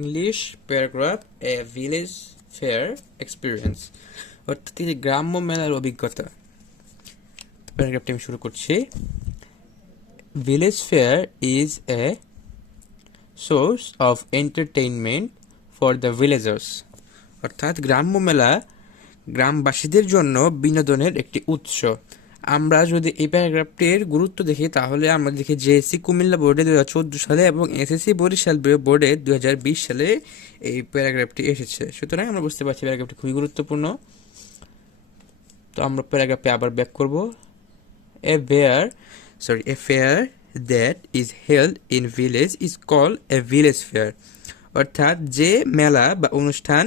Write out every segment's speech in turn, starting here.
English paragraph এ village fair experience, অর্থাৎ এই যে গ্রাম্য মেলার অভিজ্ঞতা। প্যারাগ্রাফটি আমি শুরু করছি। Village fair is a source of entertainment for the villagers, অর্থাৎ গ্রাম্য মেলা গ্রামবাসীদের জন্য বিনোদনের একটি উৎস। আমরা যদি এই প্যারাগ্রাফটির গুরুত্ব দেখি তাহলে আমরা দেখি জেএসসি কুমিল্লা বোর্ডে 2014 সালে এবং এসএসসি বরিশাল বোর্ডে 2020 সালে এই প্যারাগ্রাফটি এসেছে। সুতরাং আমরা বুঝতে পারছি প্যারাগ্রাফটি খুবই গুরুত্বপূর্ণ। তো আমরা প্যারাগ্রাফে আবার ব্যাক করব। A fair that is held in village is called a village fair, অর্থাৎ যে মেলা বা অনুষ্ঠান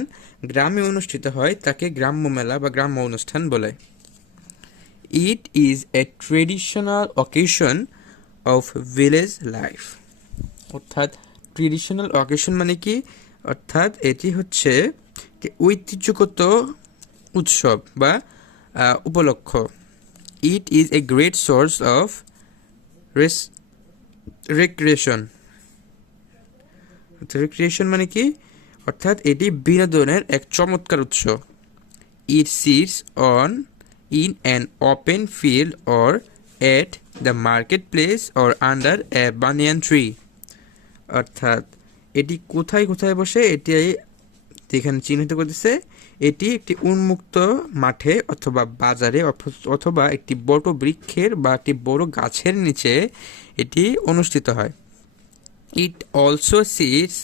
গ্রামে অনুষ্ঠিত হয় তাকে গ্রাম্য মেলা বা গ্রাম্য অনুষ্ঠান বলে। It is a traditional occasion of village life, অর্থাৎ ট্রেডিশনাল অকেশন মানে কি, অর্থাৎ এটি হচ্ছে ঐতিহ্যগত উৎসব বা উপলক্ষ। It is a great source of recreation, recreation মানে কি, অর্থাৎ এটি বিনোদনের এক চমৎকার উৎস। It sits on in an open field or at the marketplace or under a banyan tree, অর্থাৎ এটি কোথায় কোথায় বসে এটি এখানে চিহ্নিত করতেছে। এটি একটি উন্মুক্ত মাঠে অথবা বাজারে অথবা একটি বড় বৃক্ষের বা একটি বড় গাছের নিচে এটি অনুষ্ঠিত হয়। It also sits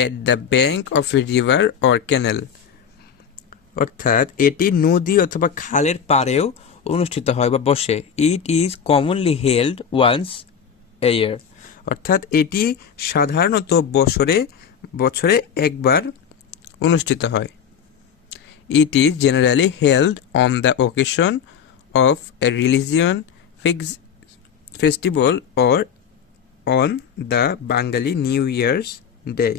at the bank of a river or canal, অর্থাৎ এটি নদী অথবা খালের পাড়েও অনুষ্ঠিত হয় বা বসে। It is commonly held once a year, অর্থাৎ এটি সাধারণত বছরে একবার অনুষ্ঠিত হয়। It is generally held on the occasion of a religion festival or on the Bengali new years day,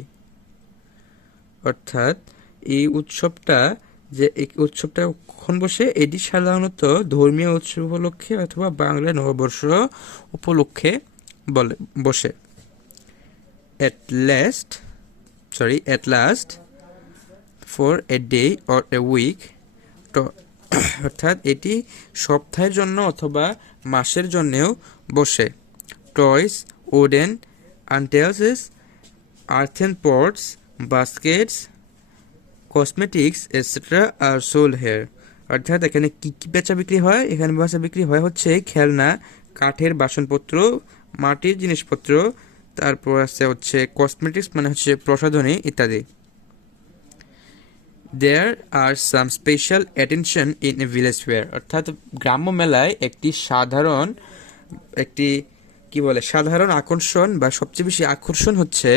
অর্থাৎ এই উৎসবটা কখন বসে, এটি সাধারণত ধর্মীয় উৎসব উপলক্ষে অথবা বাংলা নববর্ষ উপলক্ষে বসে। at last for a day or a week, অর্থাৎ এটি সপ্তাহের জন্য অথবা মাসের জন্যও বসে। Toys, wooden utensils, earthen pots, baskets, cosmetics etcetera are sold here, অর্থাৎ এখানে কি কি বেচা বিক্রি হয়, এখানে বেচা বিক্রি হয় হচ্ছে খেলনা, কাঠের বাসনপত্র, মাটির জিনিসপত্র, তারপর আছে হচ্ছে কসমেটিক্স মানে হচ্ছে প্রসাধনী ইত্যাদি। There are some special attention in a village fair, অর্থাৎ গ্রাম্য মেলায় সাধারণ আকর্ষণ বা সবচেয়ে বেশি আকর্ষণ হচ্ছে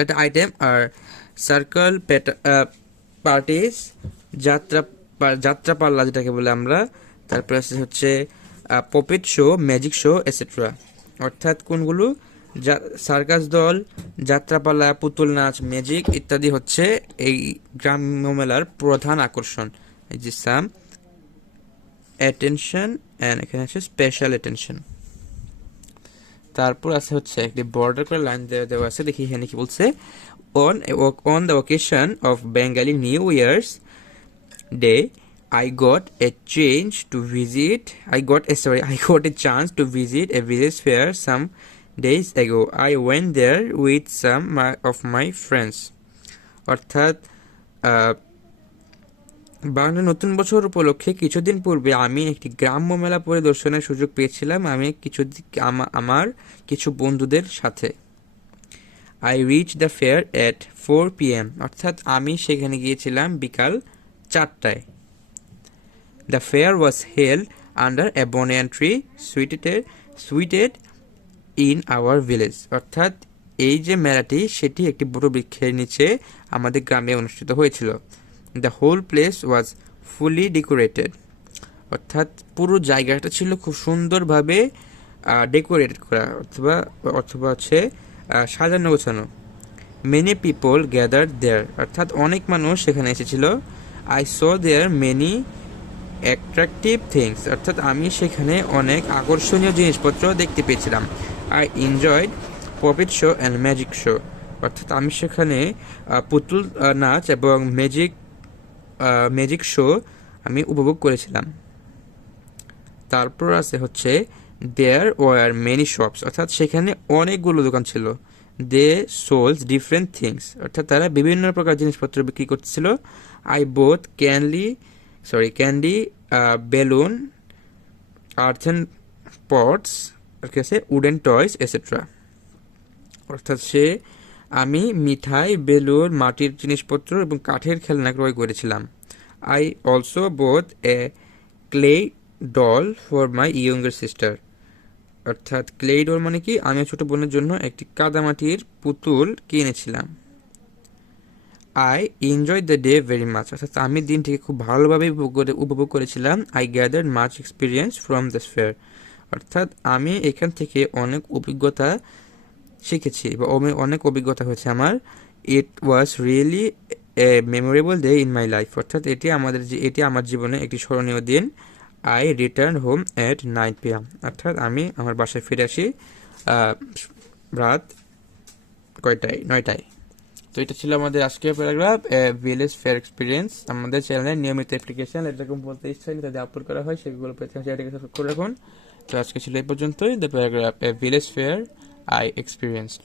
একটা আইটেম আর সার্কেল পার্টিস, যাত্রাপাল্লা যেটাকে বলে আমরা, তারপরে হচ্ছে puppet show, magic show etcetera, অর্থাৎ কোনগুলো, সার্কাস দল, যাত্রাপাল্লা, পুতুল নাচ, ম্যাজিক ইত্যাদি হচ্ছে এই গ্রাম্য মেলার প্রধান আকর্ষণ। এই যে সাম অ্যাটেনশন এন্ড এখানে আছে স্পেশাল অ্যাটেনশন। তারপর আছে হচ্ছে একটি বর্ডার করে লাইন দেওয়া আছে, দেখি এখানে কি বলছে। On the occasion of Bengali New Year's Day, I got a chance to visit a village fair some days ago. I went there with some of my friends. অর্থাৎ বাংলা নতুন বছর উপলক্ষে কিছুদিন পূর্বে আমি একটি গ্রাম্য মেলা পরিদর্শনের সুযোগ পেয়েছিলাম আমার কিছু বন্ধুদের সাথে। I reached the fair at 4 p.m. অর্থাৎ আমি সেখানে গিয়েছিলাম বিকাল 4টায়। The fair was held under a banyan tree situated in our village, অর্থাৎ এই যে মেলাটি সেটি একটি বড় বৃক্ষের নিচে আমাদের গ্রামে অনুষ্ঠিত হয়েছিল। The whole place was fully decorated, অর্থাৎ পুরো জায়গাটা ছিল খুব সুন্দরভাবে ডেকোরেটেড করা অথবা হচ্ছে সাজানো গোছানো। Many people gathered there, অর্থাৎ অনেক মানুষ সেখানে এসেছিল। I saw there many attractive things, অর্থাৎ আমি সেখানে অনেক আকর্ষণীয় জিনিসপত্র দেখতে পেয়েছিলাম। I enjoyed puppet show and magic show, অর্থাৎ আমি সেখানে পুতুল নাচ এবং ম্যাজিক শো আমি উপভোগ করেছিলাম। তারপর আছে হচ্ছে দেয়ার ওয়ার মেনি শপস, অর্থাৎ সেখানে অনেকগুলো দোকান ছিল। দে সোলস ডিফারেন্ট থিংস, অর্থাৎ তারা বিভিন্ন প্রকার জিনিসপত্র বিক্রি করতেছিল। I both candy, balloon, earthen pots, আছে উডেন টয়স এসেট্রা। অর্থাৎ আমি মিঠাই, বেলুন, মাটির জিনিসপত্র এবং কাঠের খেলনা ক্রয় করেছিলাম। I also both A clay doll for my younger sister. অর্থাৎ ক্লে ডল মানে কি, আমি ছোট বোনের জন্য একটি কাদামাটির পুতুল কিনেছিলাম। I enjoy the day very much, অর্থাৎ আমি দিনটিকে খুব ভালোভাবে উপভোগ করেছিলাম। I gather much experience from the fair, অর্থাৎ আমি এখান থেকে অনেক অভিজ্ঞতা শিখেছি বা অনেক অভিজ্ঞতা হয়েছে আমার। It was really a memorable day in my life, অর্থাৎ এটি আমার জীবনে একটি স্মরণীয় দিন। I return home at 9 PM, অর্থাৎ আমি আমার বাসায় ফিরে আসি রাত 9টায়। তো এটা ছিল আমাদের আজকের প্যারাগ্রাফ, ভিলেজ ফেয়ার এক্সপিরিয়েন্স। আমাদের চ্যানেলের নিয়মিত অ্যাপ্লিকেশন এরকম বলতে ইচ্ছা নেই তাদের আপলোড করা হয়, সেগুলো পেতে চ্যানেলটিকে সাবস্ক্রাইব করে রাখুন। তো আজকে ছিল এই পর্যন্তই, the paragraph, village fair I experienced.